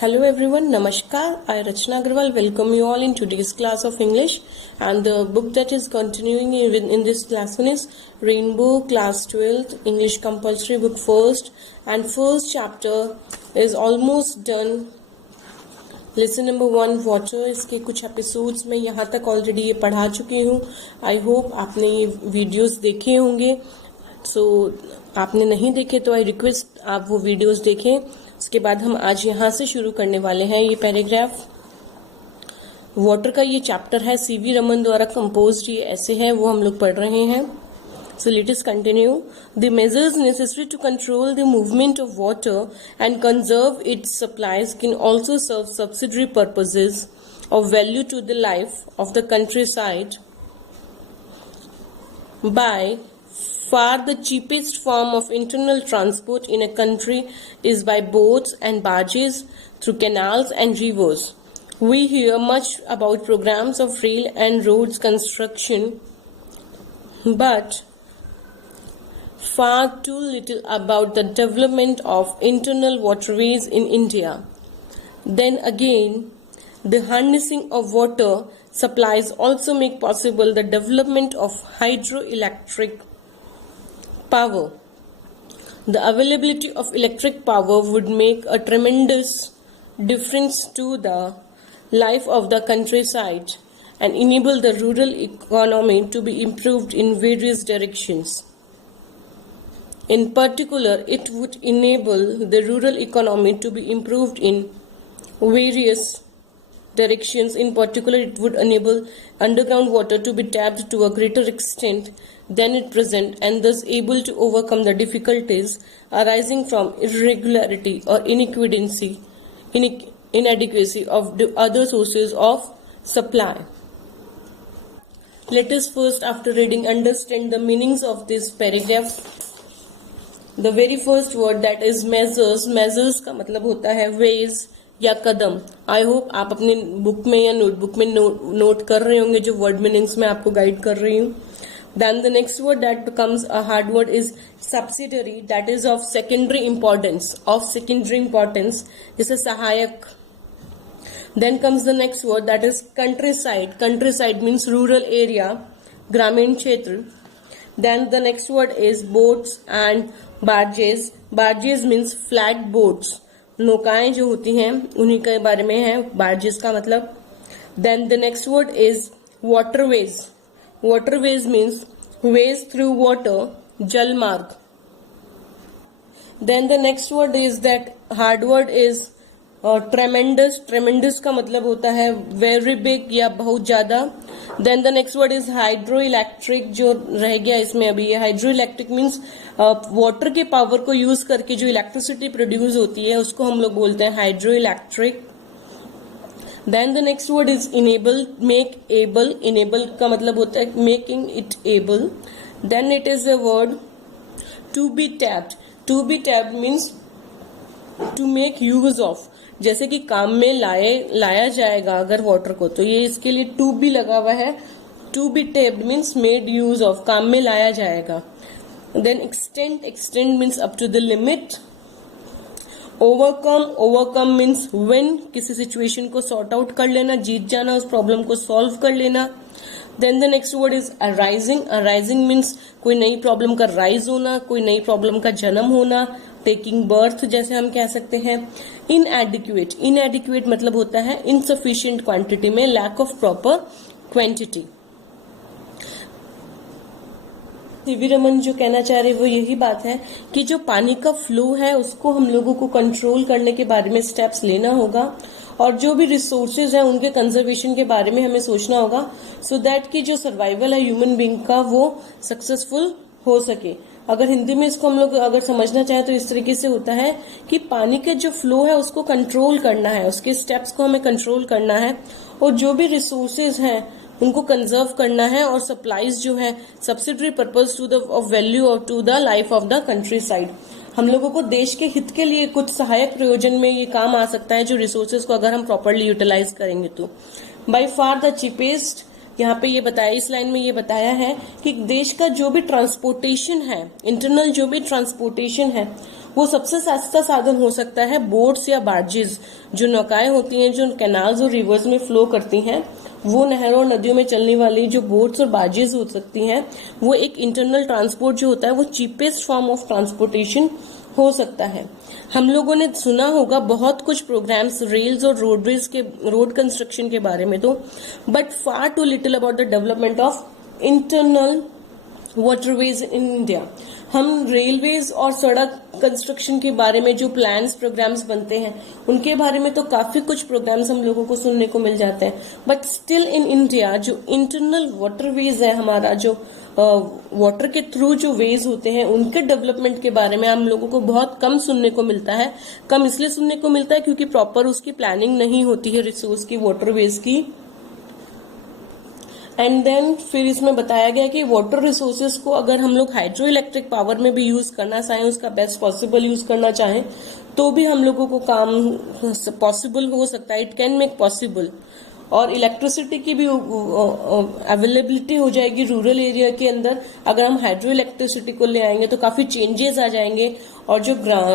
Hello everyone, Namaskar. I Rachna Agrawal welcome you all in today's class of English, and the book that is continuing in this lesson is Rainbow Class 12th English Compulsory Book First, and first chapter is almost done. Lesson number 1 water, इसके कुछ episodes में यहाँ तक already ये पढ़ा चुकी हूँ. I hope आपने ये वीडियोस देखे होंगे. सो आपने नहीं देखे तो आई रिक्वेस्ट आप वो वीडियोस देखें. उसके बाद हम आज यहाँ से शुरू करने वाले हैं ये पैराग्राफ. वाटर का ये चैप्टर है, सीवी रमन द्वारा कंपोज्ड ये ऐसे है, वो हम लोग पढ़ रहे हैं. So let us continue. The measures necessary to control the movement of water and conserve its supplies can also serve subsidiary purposes of value to the life of the countryside. By far the cheapest form of internal transport in a country is by boats and barges through canals and rivers. We hear much about programs of rail and roads construction, but far too little about the development of internal waterways in India. Then again, the harnessing of water supplies also make possible the development of hydroelectric power. The availability of electric power would make a tremendous difference to the life of the countryside and enable the rural economy to be improved in various directions. In particular, it would enable the rural economy to be improved in various directions. In particular, it would enable underground water to be tapped to a greater extent than at present, and thus able to overcome the difficulties arising from irregularity or inadequacy of the other sources of supply. Let us first, after reading, understand the meanings of this paragraph. The very first word, that is measures. Measures का मतलब होता है ways या कदम. I hope आप अपने book में या notebook में नोट कर रहे होंगे जो वर्ड मीनिंग्स में आपको गाइड कर रही हूँ. Then the next word that becomes a hard word is subsidiary, that is of secondary importance. Of secondary importance, जैसे सहायक. Then comes the next word, that is countryside. Countryside means rural area, ग्रामीण क्षेत्र. Then the next word is boats and barges. Barges means flat boats. नौकाएं जो होती हैं उन्हीं के बारे में है barges का मतलब. Then the next word is waterways. Waterways means ways through water, जल मार्ग. Then the next word is that hard word is tremendous. Tremendous का मतलब होता है very big या बहुत ज्यादा. Then the next word is hydroelectric, जो रह गया इसमें अभी. ये hydroelectric means वाटर के पावर को यूज करके जो इलेक्ट्रिसिटी प्रोड्यूस होती है उसको हम लोग बोलते हैं hydroelectric. Then the next word is enable, make able. Enable का मतलब होता है making it able. Then it is a word to be tapped. To be tapped means to make use of. जैसे कि काम में लाया जाएगा अगर वाटर को, तो ये इसके लिए to be लगा हुआ है. To be tapped means made use of, काम में लाया जाएगा. Then extend. Extend means up to the limit. Overcome means when, किसी सिचुएशन को सॉर्ट आउट कर लेना, जीत जाना, उस प्रॉब्लम को सॉल्व कर लेना. Then the next word is arising. Arising means कोई नई प्रॉब्लम का राइज होना, कोई नई प्रॉब्लम का जन्म होना, टेकिंग बर्थ जैसे हम कह सकते हैं. Inadequate मतलब होता है insufficient क्वांटिटी में, lack of proper quantity. CV Raman जो कहना चाह रहे वो यही बात है कि जो पानी का फ्लो है उसको हम लोगों को कंट्रोल करने के बारे में स्टेप्स लेना होगा, और जो भी रिसोर्सेज हैं उनके कंजर्वेशन के बारे में हमें सोचना होगा, सो दैट कि जो सर्वाइवल है ह्यूमन बीइंग का वो सक्सेसफुल हो सके. अगर हिंदी में इसको हम लोग अगर समझना चाहें तो इस तरीके से होता है कि पानी के जो फ्लो है उसको कंट्रोल करना है, उसके स्टेप्स को हमें कंट्रोल करना है, और जो भी रिसोर्सेज हैं उनको कंजर्व करना है, और सप्लाईज जो है subsidiary purpose to the value और to the life of the countryside. हम लोगों को देश के हित के लिए कुछ सहायक प्रयोजन में ये काम आ सकता है जो रिसोर्सेज को अगर हम प्रॉपरली यूटिलाइज करेंगे तो. बाय फार द चीपेस्ट, यहाँ पे ये बताया, इस लाइन में ये बताया है कि देश का जो भी ट्रांसपोर्टेशन है, इंटरनल जो भी ट्रांसपोर्टेशन है वो सबसे सस्ता साधन हो सकता है बोट्स या बार्जेस, जो नौकाएं होती हैं जो कैनाल्स और रिवर्स में फ्लो करती हैं, वो नहरों और नदियों में चलने वाली जो बोट्स और बार्जेस हो सकती हैं, वो एक इंटरनल ट्रांसपोर्ट जो होता है वो चीपेस्ट फॉर्म ऑफ ट्रांसपोर्टेशन हो सकता है। हम लोगों ने सुना होगा बहुत कुछ प्रोग्राम्स रेल्स और रोडवेज के रोड कंस्ट्रक्शन के बारे में, तो but far too little about the development of internal waterways in India. हम रेलवेज और सड़क कंस्ट्रक्शन के बारे में जो प्लान्स प्रोग्राम्स बनते हैं उनके बारे में तो काफी कुछ प्रोग्राम्स हम लोगों को सुनने को मिल जाते हैं, बट स्टिल इन इंडिया जो इंटरनल वाटरवेज है, हमारा जो वाटर के थ्रू जो वेज होते हैं उनके डेवलपमेंट के बारे में हम लोगों को बहुत कम सुनने को मिलता है। कम इसलिए सुनने को मिलता है क्योंकि प्रॉपर उसकी प्लानिंग नहीं होती है रिसोर्स की, वाटरवेज की। एंड देन फिर इसमें बताया गया कि वाटर रिसोर्सेज को अगर हम लोग हाइड्रो इलेक्ट्रिक पावर में भी यूज करना चाहें, उसका बेस्ट पॉसिबल यूज करना चाहें, तो भी हम लोगों को काम पॉसिबल हो सकता है, इट कैन मेक पॉसिबल। और इलेक्ट्रिसिटी की भी अवेलेबिलिटी हो जाएगी रूरल एरिया के अंदर। अगर हम हाइड्रो इलेक्ट्रिसिटी को ले आएंगे तो काफी चेंजेस आ जाएंगे, और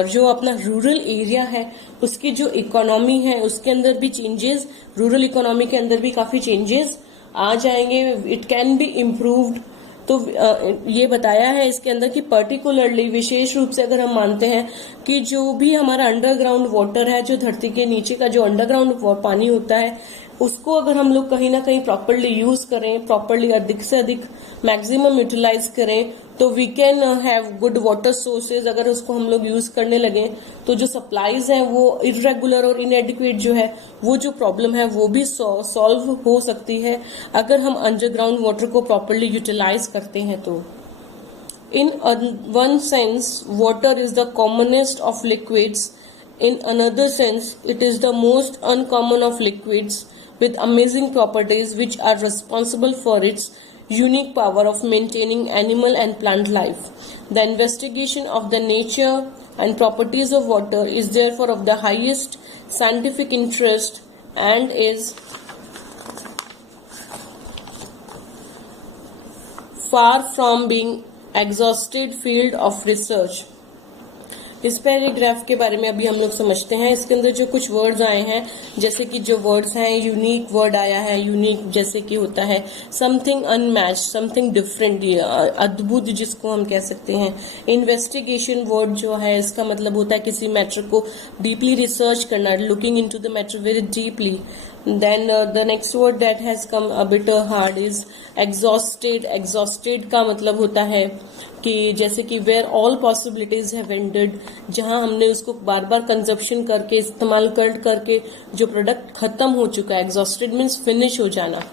जो अपना रूरल एरिया है उसकी जो इकोनॉमी है उसके अंदर भी चेंजेस, रूरल इकोनॉमी के अंदर भी काफी चेंजेस आ जाएंगे, इट कैन बी इम्प्रूव्ड। तो ये बताया है इसके अंदर कि पर्टिकुलरली विशेष रूप से अगर हम मानते हैं कि जो भी हमारा अंडरग्राउंड वाटर है, जो धरती के नीचे का जो अंडरग्राउंड पानी होता है, उसको अगर हम लोग कहीं ना कहीं प्रॉपरली यूज करें, प्रॉपरली अधिक से अधिक मैक्सिमम यूटिलाइज करें, तो we can have good water sources. अगर उसको हम लोग यूज करने लगे तो जो सप्लाईज हैं वो इरेगुलर और इनएडिक्वेट जो है वो जो प्रॉब्लम है वो भी सॉल्व हो सकती है अगर हम अंडरग्राउंड वाटर को प्रॉपरली यूटिलाइज करते हैं। तो in one sense water is the commonest of liquids, in another sense it is the most uncommon of liquids with amazing properties which are responsible for its unique power of maintaining animal and plant life. The investigation of the nature and properties of water is therefore of the highest scientific interest and is far from being exhausted field of research. इस paragraph के बारे में अभी हम लोग समझते हैं। इसके अंदर जो कुछ वर्ड्स आए हैं, जैसे कि जो वर्ड्स हैं, यूनिक वर्ड आया है। यूनिक जैसे कि होता है समथिंग अनमैच्ड, समथिंग डिफरेंट, अद्भुत जिसको हम कह सकते हैं। इन्वेस्टिगेशन वर्ड जो है इसका मतलब होता है किसी मैटर को डीपली रिसर्च करना, looking into the matter very deeply. Then the next word that has come a bit hard is exhausted. Exhausted का मतलब होता है कि जैसे कि where all possibilities have ended, जहां हमने उसको बार बार कंजप्शन करके इस्तेमाल करके जो प्रोडक्ट खत्म हो चुका है। Exhausted means finish हो जाना।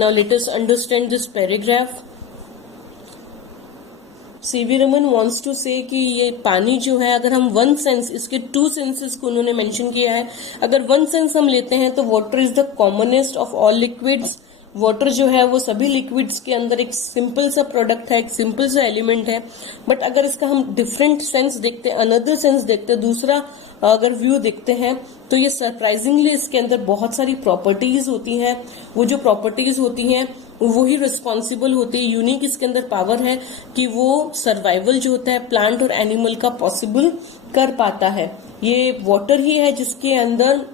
Now let us understand this paragraph. C V Raman wants to say कि ये पानी जो है अगर हम वन सेंस, इसके टू सेंसेस को उन्होंने मेंशन किया है। अगर वन सेंस हम लेते हैं तो water is the commonest of all liquids. Water जो है वो सभी लिक्विड्स के अंदर एक सिंपल सा प्रोडक्ट है, एक सिंपल सा एलिमेंट है। बट अगर इसका हम डिफरेंट सेंस देखते हैं, अनदर सेंस देखते हैं, दूसरा अगर व्यू देखते हैं, तो ये सरप्राइजिंगली इसके अंदर बहुत सारी प्रॉपर्टीज होती हैं। वो जो प्रॉपर्टीज होती हैं वो ही रिस्पॉन्सिबल होती है। यूनिक इसके अंदर पावर है कि वो सर्वाइवल जो होता है प्लांट और एनिमल का पॉसिबल कर पाता है। ये वाटर ही है जिसके अंदर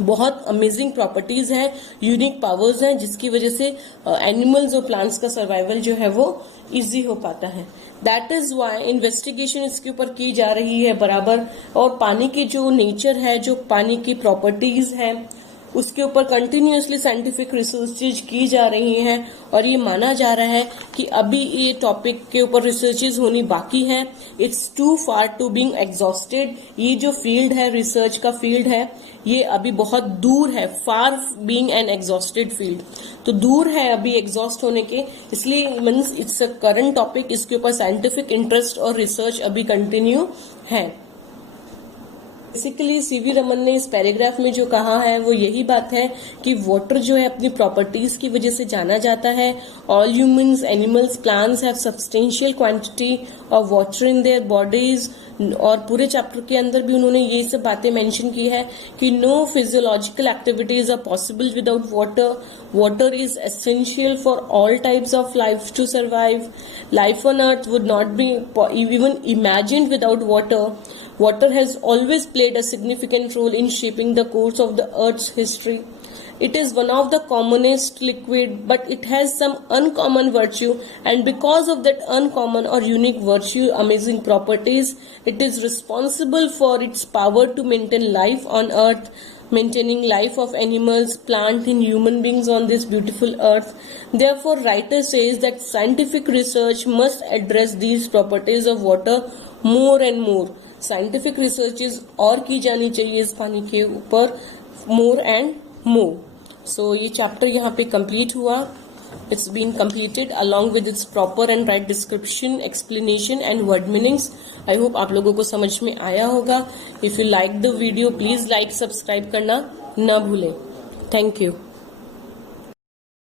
बहुत अमेजिंग प्रॉपर्टीज हैं, यूनिक पावर्स हैं, जिसकी वजह से एनिमल्स और प्लांट्स का सर्वाइवल जो है वो इजी हो पाता है। दैट इज वाई इन्वेस्टिगेशन इसके ऊपर की जा रही है बराबर। और पानी की जो नेचर है, जो पानी की प्रॉपर्टीज है, उसके ऊपर कंटिन्यूअसली साइंटिफिक रिसर्चेज की जा रही हैं। और ये माना जा रहा है कि अभी ये टॉपिक के ऊपर रिसर्चेज होनी बाकी है। It's too far to being exhausted. ये जो फील्ड है, रिसर्च का फील्ड है, ये अभी बहुत दूर है। फार बीइंग एन एग्जॉस्टेड फील्ड, तो दूर है अभी एग्जॉस्ट होने के। इसलिए means it's a current topic, इसके ऊपर साइंटिफिक इंटरेस्ट और रिसर्च अभी कंटिन्यू है। बेसिकली सीवी रमन ने इस पैराग्राफ में जो कहा है वो यही बात है कि वाटर जो है अपनी प्रॉपर्टीज की वजह से जाना जाता है. All humans, animals, plants have substantial quantity of water in their bodies. और पूरे चैप्टर के अंदर भी उन्होंने ये सब बातें मेंशन की है कि no physiological activities are possible without water. Water is essential for all types of life to survive. Life on earth would not be even imagined without water. Water has always played a significant role in shaping the course of the earth's history. It is one of the commonest liquid, but it has some uncommon virtue, and because of that uncommon or unique virtue, amazing properties, it is responsible for its power to maintain life on earth, maintaining life of animals, plant and human beings on this beautiful earth. Therefore, writer says that scientific research must address these properties of water more and more. Scientific researches और की जानी चाहिए इस पानी के ऊपर more and more. So ये chapter यहाँ पे कंप्लीट हुआ. It's been completed along with its proper and right description, explanation and word meanings. I hope आप लोगों को समझ में आया होगा. If you like the video, please like, subscribe करना ना भूलें. Thank you.